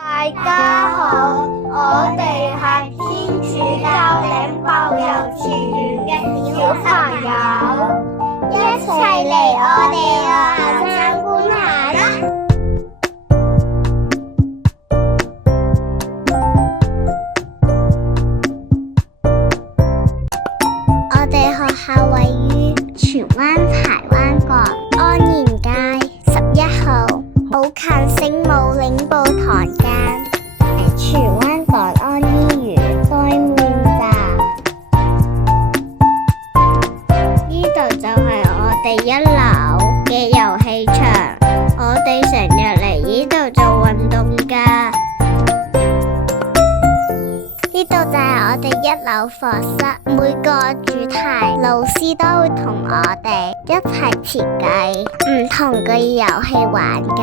大家好，我哋係天主教領報幼稚園嘅小朋友，一齊嚟我哋學校參觀下啦！我哋學校位於荃灣柴灣角安賢街11號，好近聖母領報堂間，荃灣港安醫院對面站。呢度就係我哋1樓嘅遊戲場，我哋成日嚟呢度做運動㗎。呢度就係我哋1樓課室，每個主題老師都會同我哋一齊設計唔同嘅遊戲玩㗎。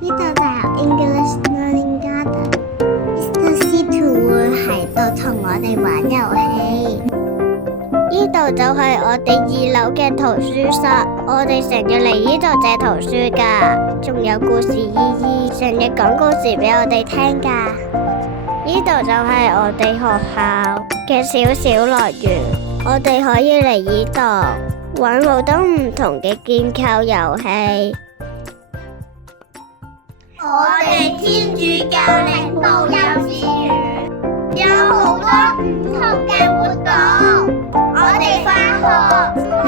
呢度就係 English Learning Garden，Mr. C2 會喺度同我哋玩遊戲。呢度就係我哋2樓嘅圖書室，我哋成日嚟呢度借圖書㗎，仲有故事姨姨成日講故事俾我哋聽㗎。呢度就係我哋學校嘅小小樂園，我哋可以嚟呢度玩好多唔同嘅建構遊戲。我哋天主教領報幼稚園有好多唔同嘅活動，我哋返學係